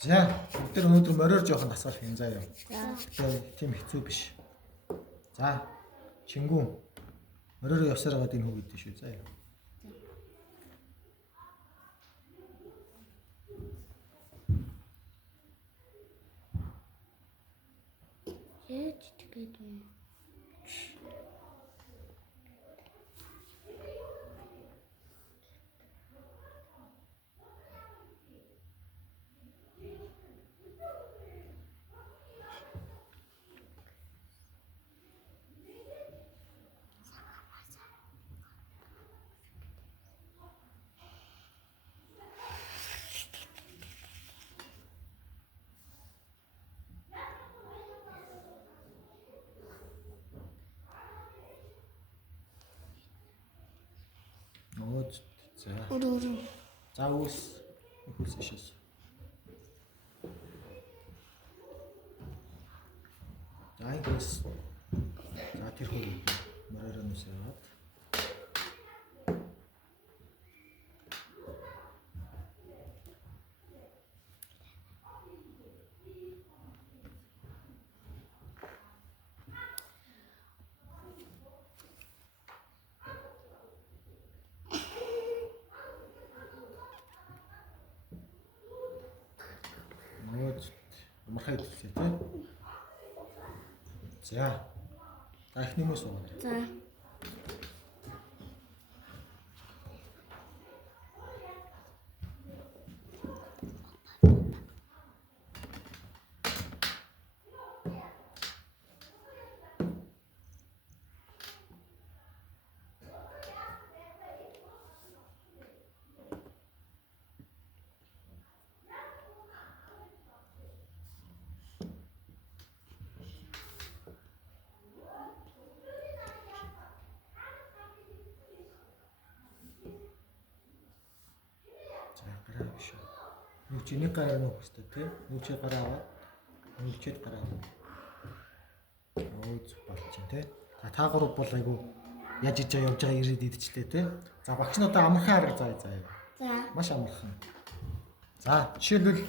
За бүгд өнөөдөр мороор жоохон тасгал хийн заяа. Тэгээ тийм хэцүү биш. За чингүн мороор явсаар байгаа энэ хүүхэд шүү заяа. Яаж тэгээд юм. Нөөц за. За үс шээс. За ингээс. За тэр хүү мороор нүсээд. Махай хэлээ тий. За. За их нэмээс уу. За. Нүч нэг гараа нөх хөстэй тий. Нүчээ гараа аваад нүчээд гараа аваад. Өөз болчих тий. Та гурав бол айгу яаж иж явж байгаа ирээд идчихлээ тий. За багш нь одоо амархан арга заа. За. Маш амархан. За жишээлбэл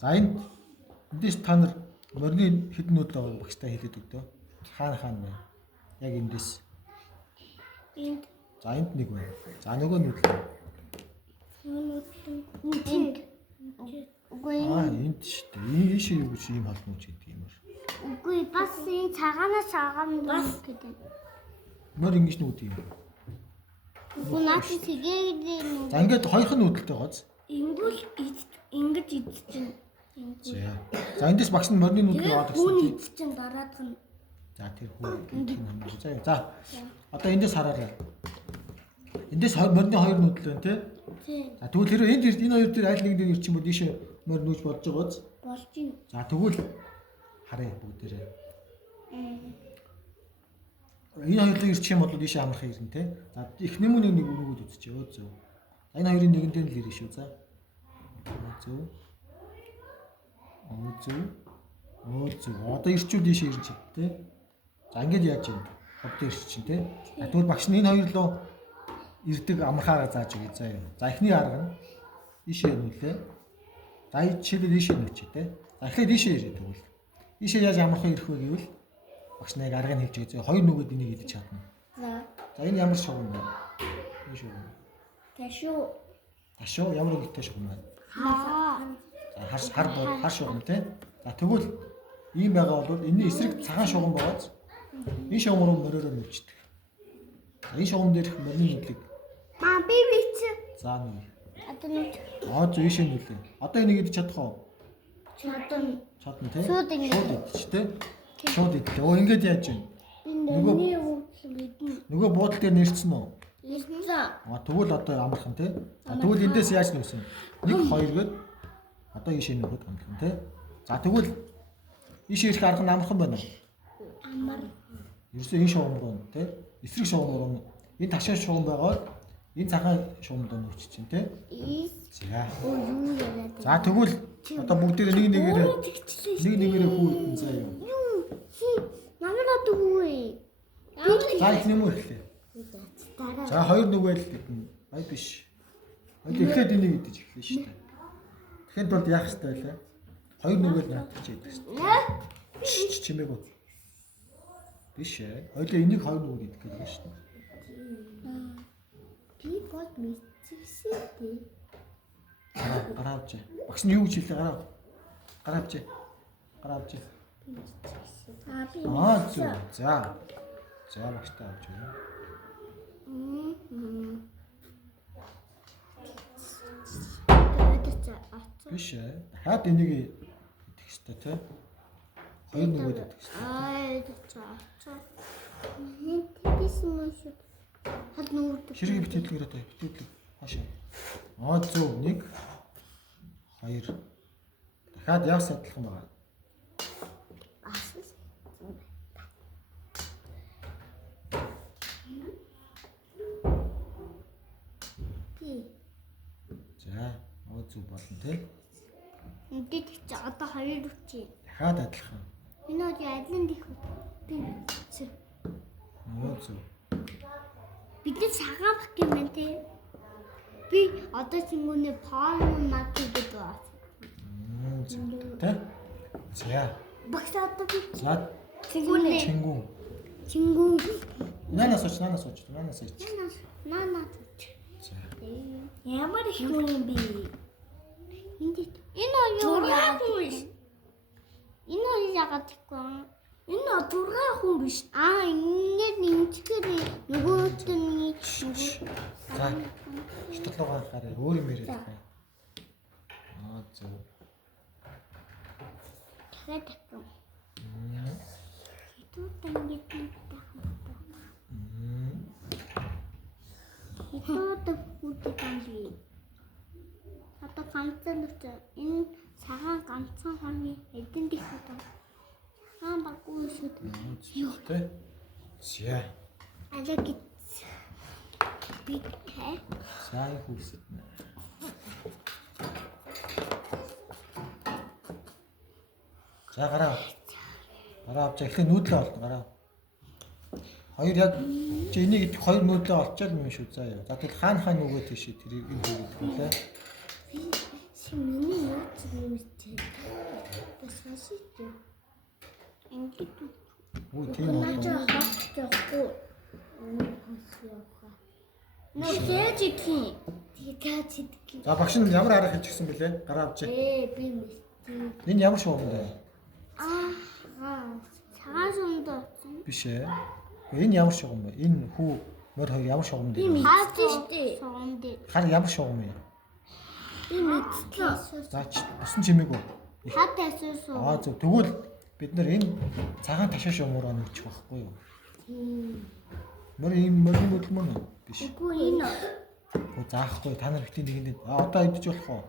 за эндээс та нар морины хэдэн нүүдэл байгаа багштай хэлээд өгдөө. Хаана вэ? Яг эндээс. Энд. За энд нэг байна. За нөгөө нүүдэл. Үгүй энд шүү дээ. Ийш юу гэж ийм холбооч гэдэг юм байна. үгүй бас энэ цагаанаас бас гэдэг. Мөр ингэж нүүд юм. Үгүй наадын тэгээд За ингээд хоёрхан нүүдэлтэй гоц. ингэж идчихэн. За эндээс багш нь морины нүүдэл аваад Хүн идчихэн дараадах нь. За тэр хүн. За одоо эндээс хараарай. Эндээс морины хоёр нүүдэл байна тий. За тэгвэл хэрэг энэ хоёр дээр аль нэг ирчих юм бол ийш морь нүүж болж байгааз. Болж юм. За тэгвэл харъя бүгдээрээ. Энэ хоёрыг ирчих юм бол ийш амархан ирнэ тий. За их нэмүний нэг өгөөд үзчихээ өө зөв. За энэ хоёрын нэгэндээ л ирнэ шүү за. Зөв. Зөв. Одоо ирчүүл ийш ирнэ чи тий. За ингэж яаж юм? Ховд ирчих чинь тий. За тэгвэл багш нь энэ хоёр руу ирдэг амархаараа зааж өгье заа. За эхний арга нь ийшээ нүлээ. За жишээлбэл ийшээ нүчээ те. За эхлээд ийшээ ирээ тэгвэл. Ийшээ яаж амархан ирэх вэ гэвэл багш нэг аргыг хэлж өгье. Хоёр нүгэд энийг идэж чадна. За энэ ямар шугам бэ? Энэ шугам. Ташуу ямар үгтэй шугам бэ? Хар шугам те. За тэгвэл ийм байгаа бол энэ эсрэг цагаан шугам байгааз энэ шугам руу мороор нүчдэг. Энэ шугам дээрх морины нүдлэг. Би бич. За нэг. Одоо нүч. Ийшээ нүлээ. Одоо энийг идэж чадах уу? Чадна тий. Шууд ингэж идэж тий. Шууд идлээ. Ингээд яаж вэ? Нөгөө буудлын дээр нэрсэн үү? Нэрсэн. Тэгвэл одоо амархан тий. Тэгвэл эндээс яаж нүүсэн? 1 2 гээд одоо ийшээ нүхэд амархан тий. За тэгвэл ийшээ ирэх арга нь амархан байна уу? Амар. Ерөөсөө энэ шугам руу тий. Эсрэг шугам руу энэ ташаа шугам байгаад энэ цагаан шугамд нүүч чинь тий. За. За тэгвэл одоо бүгдээ нэг нэгээрээ хүү идэн заяа. Намайг одоо хүү. За их нэмүү ирлээ. За хоёр нүгэл идэн. Ай биш. Эхлээд энийг идэж эхлэв шүү дээ. Тэгэхэд бол яах хэрэгтэй байлаа? Хоёр нүгэл наадах чи идэх хэрэгтэй. Чимээгүй. Биш ээ. Хоёул энийг хоёр нүгэл идэх гэдэг байна шүү дээ. Би бол мэдчихсэн дээ. Гараа авч. Багш нь юу гэж хэлээ гараа. Гараа авч. Гараа авч. Би Зүг. За. За багштай авч байна. Биш ээ. Хаад энийг идэх хэрэгтэй те. Хоёр нүгэл идэх хэрэгтэй. Хад нүгэл. Хэрэг битэдлэгээрээ та битэдлэг хаашаа. Зүг 1 2. Дахиад яас адилхан байгаа. За, зүг болно те. Энд чи одоо хоёр үчи. Дахиад адилхан. Энэ үед адилхан дих би мэдчихсэн. Зүг. Бид цагаан бах юм байна те. Би одоо чингүүний форм мак гэдэг байна. Зүг. Тэ? За. Багш одоо би За. чингүүний чингүүн Нанаас оч. нана. За. Ямар их хүн юм бэ? Энэ юу яагаад вэ? Энэ яагаад гэвэл энэ дургай хүн биш. Ингээд нэмчихэр нөгөөтний За. Шотлогоо хараа өөр юм яриад байна. Зүг. тэгээд Итод хүүхдийн би. Одоо ганцхан нүртэй энэ цагаан ганцхан хоны эдэн дэх удаа. Баггүй шүү дээ. Юу тэ? За. Алаг би тэ. Сайн хүүсэд. За гараа. Гараа авч эхлээ нүүдлээ олно гараа. Хоёр яг чи энийг идэх хоёр нүүдлээ олчаал юм шүү заа юу. За тэгэл хаана нүгөө тийш тэрийг энэ хийгээд үлээ. Миний юу ч юм чи. Басгасч. Ингээд Үй тийм болов. хавчихгүй. Нөөж идэх. Тэгээд идэх. За багш нь ямар арга хийчихсэн бэлээ? Гараа авч. Би мэдээ. Энэ ямар шугам бэ? Цагаан сундаа. Биш ээ. Энэ ямар шугам бэ? Энэ хүү мөр хоёр ямар шугам бэ? Хаач штэ. Сугам дээр. Хар ямар шугам юм? Би мэдээ. За босн чимээгүй. Хат асуусан. Зөв. Тэгвэл бид нар энэ цагаан ташааш өмөр оногч байхгүй юу? Мөр ийм мөрийн хөдөл мөн биш. Үгүй энэ. Гоо заахгүй та нар битийн нэгэнд одоо идэж болох уу?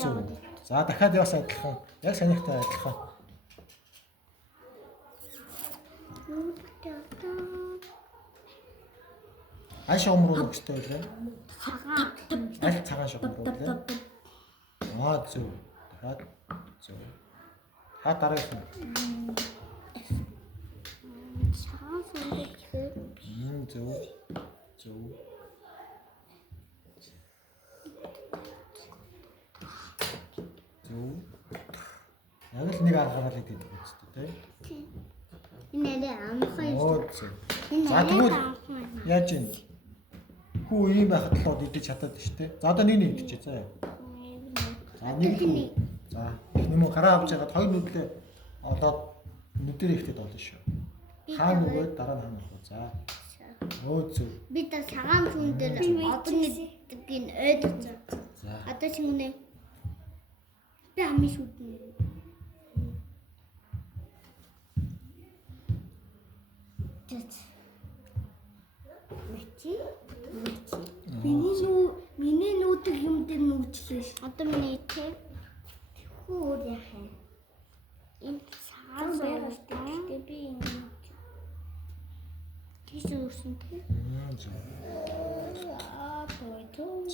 Зөв. За дахиад яваас адилхан. Яг санийхтай адилхан. Ааш өмөр өгчтэй байлаа. Цагаан. Аль цагаан шугам байлаа. Зөв. Дахиад зөв. Хаа дараагийн. Цагаан сундаа гэхээр Зөв. Зөв. Зөв. Яг л нэг аргаар л идэв үстэй тий. энэ нэрээ амхан юм. Зөв. За тэгвэл яаж юм? Хүү ийм байхад л идэж чадаад штэ. За одоо нэг идчихээ заа. За нэг. За их юм гараа авч ягаад хоёр нүдлээ олоод нүдээр ихтэй болно шүү. Хаа нүгөө дараа нь хаа нүгөө. За. Зөв. Би та цагаан хүн дээр одоо нэгдгийн ойдож. За. Одоо чингүнэ. Би амин шүтнэ. Миний нүүдэг юм дээр нүүчлээ ш. Одоо миний тэг хүү яхаа. Энэ цагаан байгаад би энэ тийш өрсөн тэг.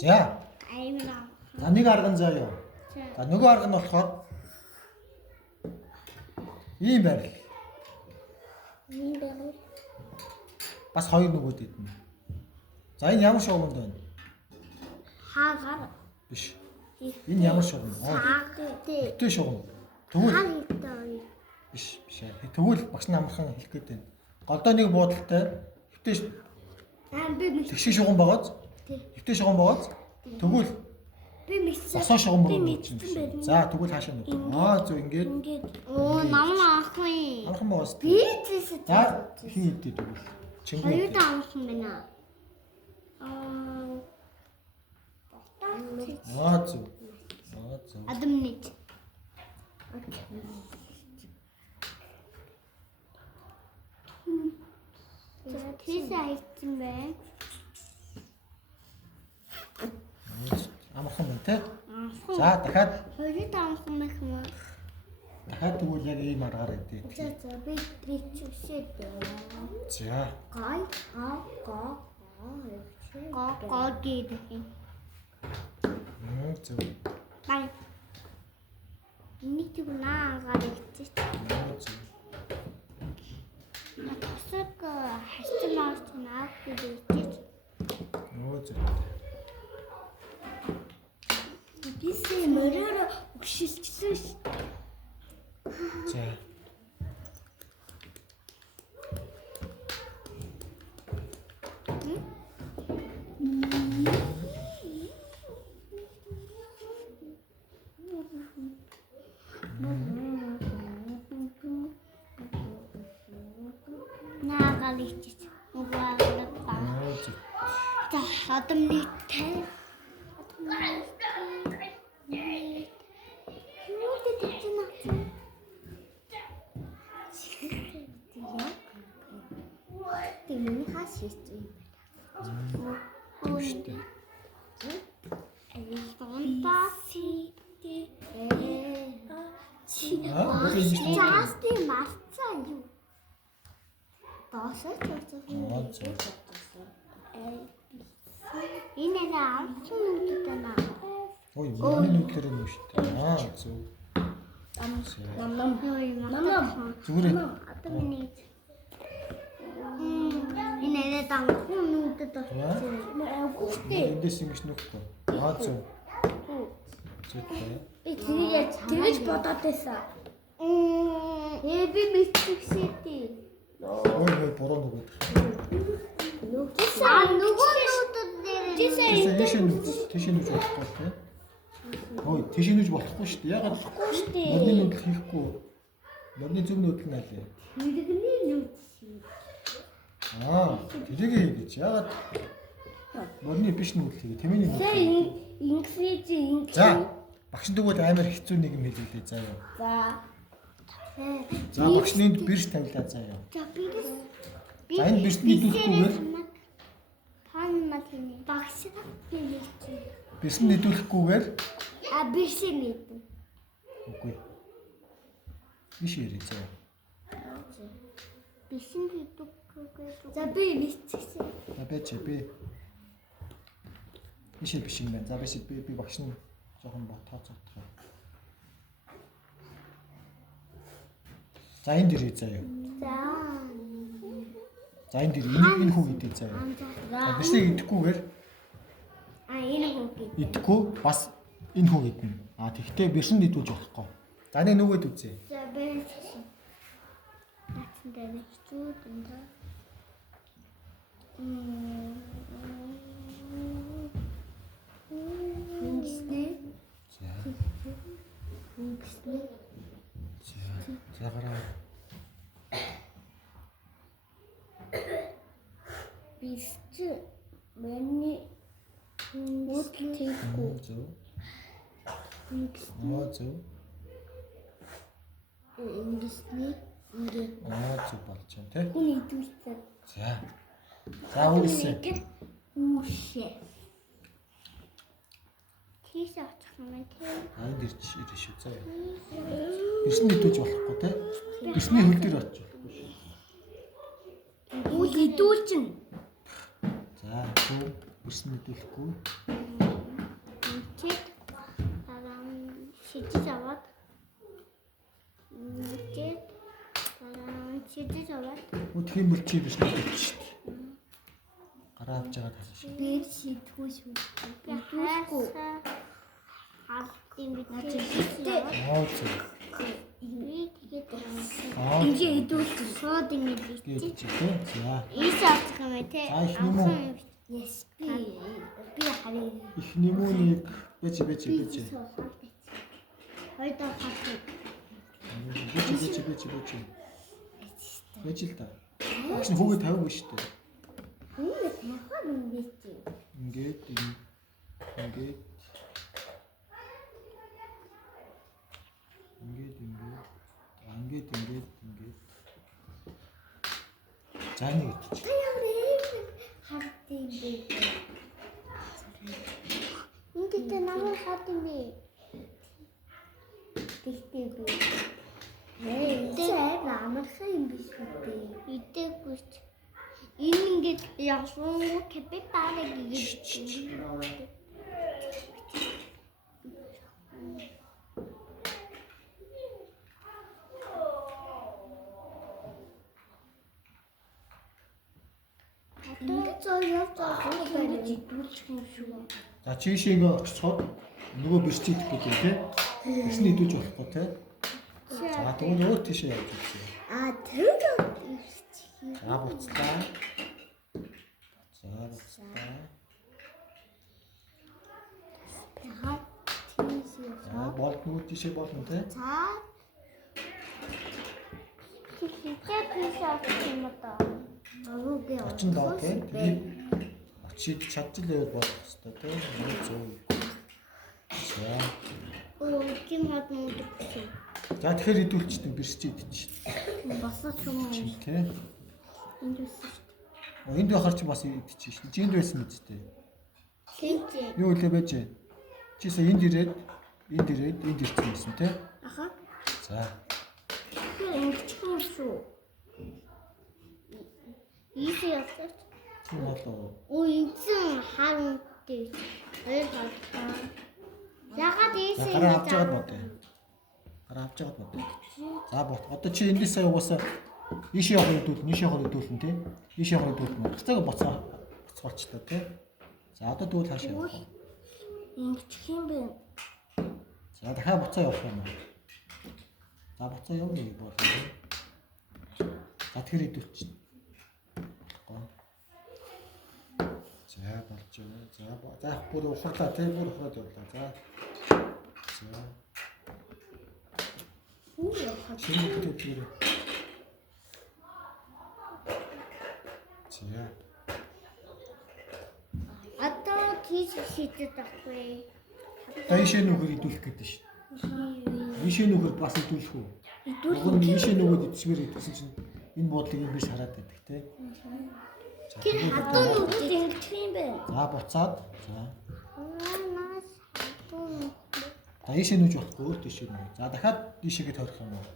За. Аймаа. За нэг арга нь заа юу. За нөгөө арга нь болохоор ийм байр. Ийм байр. Бас хоёр нөгөөд идэнэ. За энэ ямар шоунд байна? Хаагаар. Биш. Энэ ямар шугам? Хаагатай. Хөвтэй шугам. Тэгвэл Хаагатай. биш биш. Тэгвэл багш нь амархан хэлэх гээд байна. Голдоо нэг буудалтай хөвтэй Би мэд. тэгшиг шугам байгааз. Хөвтэй шугам байгааз. Тэгвэл Би мэдсэн. босоо шугам Би руу мэдсэн байна. За тэгвэл хаашаа нүд. Зөв ингээд. Ингээд. Оо намаа ахгүй. Амархан байгааз. Би зэсэ. За хин хэдий тэгвэл. Чингүү. Хоёр таамсан байна. Зөв. Зөв. Адамнич. Тэсэ хайцсан байна. Амархан байна те. За дахиад Хоёр таамсан байх юм уу? дахиад тэгвэл яг ийм аргаар өгдөө. За би тричүшээ байна. За. Гай гэдэг юм. Зөв. Бай. Нэг тийм наагаар ихчих. Зөв. Тасаг хастмаас нааг гэж. Зөв. Бисээ мороор өгшилчихсэн ш. За. Наагаар ихчих. Угаагаад байна. Зөв. За адамны тай. Юу гэдэг чинь аа? Тэний хас хийсэн. Штэ. Заасти марцаа юу? Доосоо Зөв. энэ нэг амтсан нүдэд байна. Ой, миний нүдлэр юм штэ. Зөв. Намнам. Зүгээр. Адамны. Энэ нэг данхан нүдэд байна. Эндээс ингэж нүхтэй. Зөв. Зөв. Би тэгэж бодоод байсан. Би мэдчихсэйтэй. Ой, буруу нүгэл. Нөгөө нүдэд дээр. Тийш нүж болохгүй те. Ой, тийш нүж болохгүй шүү дээ. Ягаад болохгүй шүү дээ. Модны нүдэл хийхгүй. Модны зөв нүдэл нь аль вэ? Нэгний нүд. Тэрийг хийгээч. Ягаад модны биш нүдэл хийгээ. Тэмээний нүдэл. За, багш тэгвэл амар хэцүү нэг юм хэлээ заяа. За, багшны бирж тавилаа заяа. За бирс. За, энэ биржт нийлүүлэхгүйгээр Панмат хийнэ. Багш бирс. биржт нийлүүлэхгүйгээр Бирсээ мэднэ. үгүй. Биш ярий заяа. Бирсэн хийдэггүй. За би мэдчихсэн. За би. Биш юм байна. За би багш нь жоохон тооцоодох. За энэ дэрээ заяа. За энэ дэр энэ хүү гэдэг заяа. За бишнийг идэхгүйгээр Энэ хүүгээ. идэхгүй бас энэ хүү гэднэ. Тэгтээ бишэнд идүүлж болохгүй. За нэг нүгэд үзье. За би Нацсан дээр хэцүү дэнда. Ингэснэ. За гараа. Бисч миний үтэл хийхгүй. Зөв. Ингэснэ. Зөв. Ингэснэ. Ингээд Зөв болж байна тий. хүн идүүлсэн. За үүсэ. Үүшээ. Тийш очих юм тий. Энэ дэр ирэх шүү заяа. Бишний идүүлж болохгүй тий. Бишний хөл дээр очиж. Үл идүүлчин. За зөв. Бишний идүүлэхгүй. Чит. Шидэж аваад. Чит. Шидэж аваад. Үтхийн мөрчий бишний идүүлж шүү дээ. Гараа. авч байгаа тас шиг. Би шийдгүй шүү. Би хайсаа халтын бид Наач Аа зөв. би тэгээд Аа ингээ идүүлсэн. шууд ингэж гээд чи чи тий. За. ийс авчих юм ээ те. За, их юм уу? Yes би харин Их нэмүүнийг бэж. Хоёрдоо хатдаг. Бэж. Бэж л та. Багш нь хүүгээ 50 биш үү? хүүгээ тайхаа нүгэж. Ингээд. За нэг идчих. Хартын би. Ингээд намайг хат юм бэ. Тэгтээ би. Нээ амархан юм биш үү? Идэггүй ч. Энэ ингээд ясуу капиталыг гэж. Ингээд зоо ингэж идүүлчих юм шүү. За чишээ ингээ очицоход нөгөө бэрчээ идэх гэдэг тий. Бэрчний идүүлж болохгүй тий. За тэгвэл өөр тийшээ явж үзье. Тэр За буцлаа. яхаа тийш За болдгоо тийшээ болно тий. За Хитээ пиш авчих юм одоо. агуугээ Очин доо тий. Очиж чадчихлаа болох хэвээр тий. Нэг зөв. За. Оо ким хат муудаг гэсэн. За тэгэхээр идүүлчихсэн бэрчээ идчихсэн. босоод юм. Тий. Энд үсэж. Энд байхаар чи бас идчихсэн шүү. Энд байсан мэт тий. Тэнцээ. Юу үлээ байж? Чисээ энд ирээд ирсэн байсан тий. Аха. За. Тэр ингэчих юм шүү. Ийс явчих. Чи болоо. Оо энцэн харантай. Хоёр хатаа. Ягаад ийс Гараа авч яагаад бодё. За бот. Одоо чи эндээс сая угаасаа ийшээ явах хөдөлн тий. Ийшээ явах хөдөлн. Гацаага боцоолчлаа тий. За одоо тэгвэл хаашаа явах вэ? Ингэчих юм бэ. За дахиад буцаа явах юм уу? За буцаа явна болно. За тэгэхээр идүүлчих. Болохгүй. За болж байна. За бүр ухарлаа тий бүр ухраад явлаа. За. Хүү яхаа. Шинэ хөтөлбөр. За. Одоо тийш шийдэт авахгүй. Даашаа нүгэр идүүлэх гэдэг шүү. Ийшээ нүгэр бас идүүлэх үү? Уг нь ийшээ нүгэр идчихмээр идсэн чинь энэ бодлыг юм биш хараад байдаг тий. Тэр хатуу нүгэл Ингэчих юм бэ. За буцаад. За. Наас хатуу. За ийшээ нүж болохгүй өөр тийшээ нү. За дахиад ийшээгээ тойрох юм уу?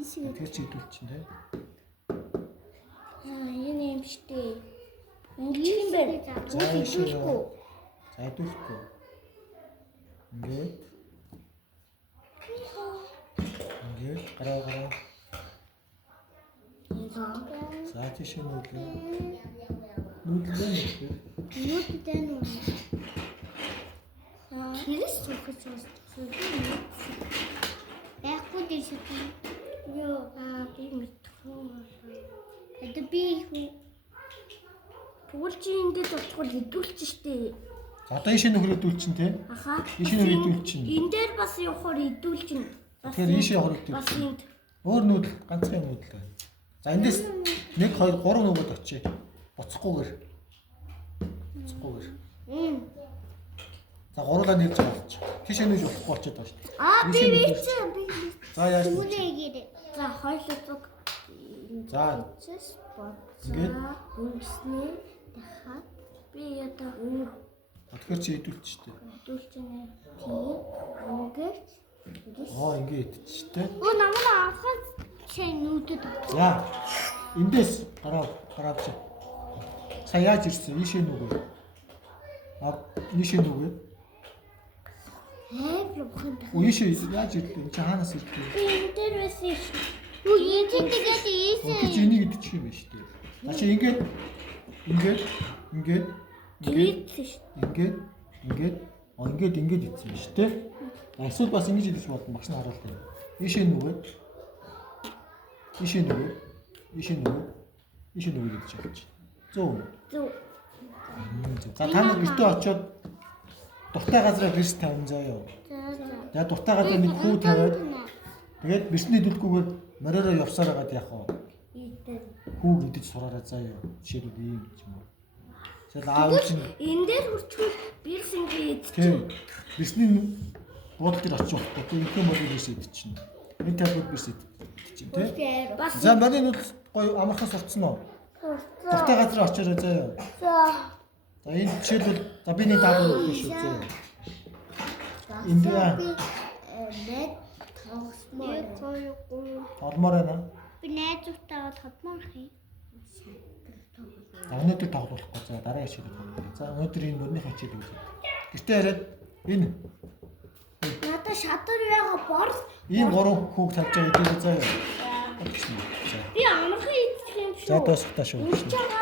Ийшээ. Тэр чи идүүлчих тий. Энэ юм штэ. Ингэчих юм бэ. За ийшээ. За идүүлэхгүй. Ингээд гараа. За тийшээ нүдлээ. Нүдтэй нү. Тэрс цохож байна. Яахгүй тийш. Йоо би мэдхгүй. Эд би хүү. Тэгвэл чи ингэж бодоход идүүлчих штэ. За одоо ийшээ нүгэр идүүлчин тий. Аха. Ийшээ нүгэр идүүлчин. Энэ дээр бас явахаар идүүлчин. Тэгэхээр ийшээ явах Бас идүүлчин. энд. Өөр нүүдэл ганцхан нүүдэл. За эндээс 1 2 3 нүгэл очие. Буцахгүйгээр. За гурлаа нэрж болчих. Тийшээ нүүж болохгүй болчиход байгаа шүү дээ. Би бичсэн. За яаж вэ? Нүлээгээрээ. За хоёул зүг. За Чэс бод. ингээд Өнгөснөө дахиад би ята өнгө тэгэхээр чи идүүлчих шүү дээ. идүүлчихнэ. Тийм. Өнгөч. Ингээд идчихтэй. Оо намайг авахад чи нүдэд. За эндээс гараавч. Сая яаж ирсэн? Ийшээ нүгөө. Ийшээ нүгөө. Явахын дахиад. Ийшээ яаж ирлээ? Чи хаанаас ирлээ? Энэ дээр байсан шүү. Юу энэ тэгээд ийсэн. Чи энийг идчих юм байна шүү дээ. За чи ингээд Ингээд Тэгсэн шүү. ингээд ийдсэн юм шүү, тэ? Эсвэл бас ингэж идэж болно. Багш нь харуулъя. Ийшээ нүгөө идэж болж. Зөв. Зөв. За та нар эртөө очиод дуртай газараа бэрс тавина заяа. За дуртай газар нэг хүү тавиад тэгээд бэрсний дэлгүүгээр мориороо явсаар хагаад яах вэ? Хүүг идэж сураарай заяа. Жишээлбэл ийм гэж юм уу. Тэгэл аав чинь Энэ дээр хүртэл бирс ингээд тийм бэрсний буудлын дээр очих хэрэгтэй. Тэгэх юм бол бэрс идчихнэ. Энэ талбарт бэрс идчихнэ тийм. бас За марийн бол гоё амархан сурцсан уу? Дуртай газар очиорой заяа. За энэ жишээлбэл за би нэг даалгавар өгөх шүү заяа. Энд Нэт тоглосмоор. олмоор байна. Би найзуудтайгаа тогломоор хий. За өнөөдөр тоглохгүй. За дараагийн хичээлд тоглоё. За өнөөдөр энэ мөрнийхээ хичээл үзье. Гэртээ яриад энэ надад шатар яга бор. ийм гурван хүүг тавьж байгаа идэх заяа. Би амархан идэх юм шүү. За дуусахтаа шүү. Үрж байгаа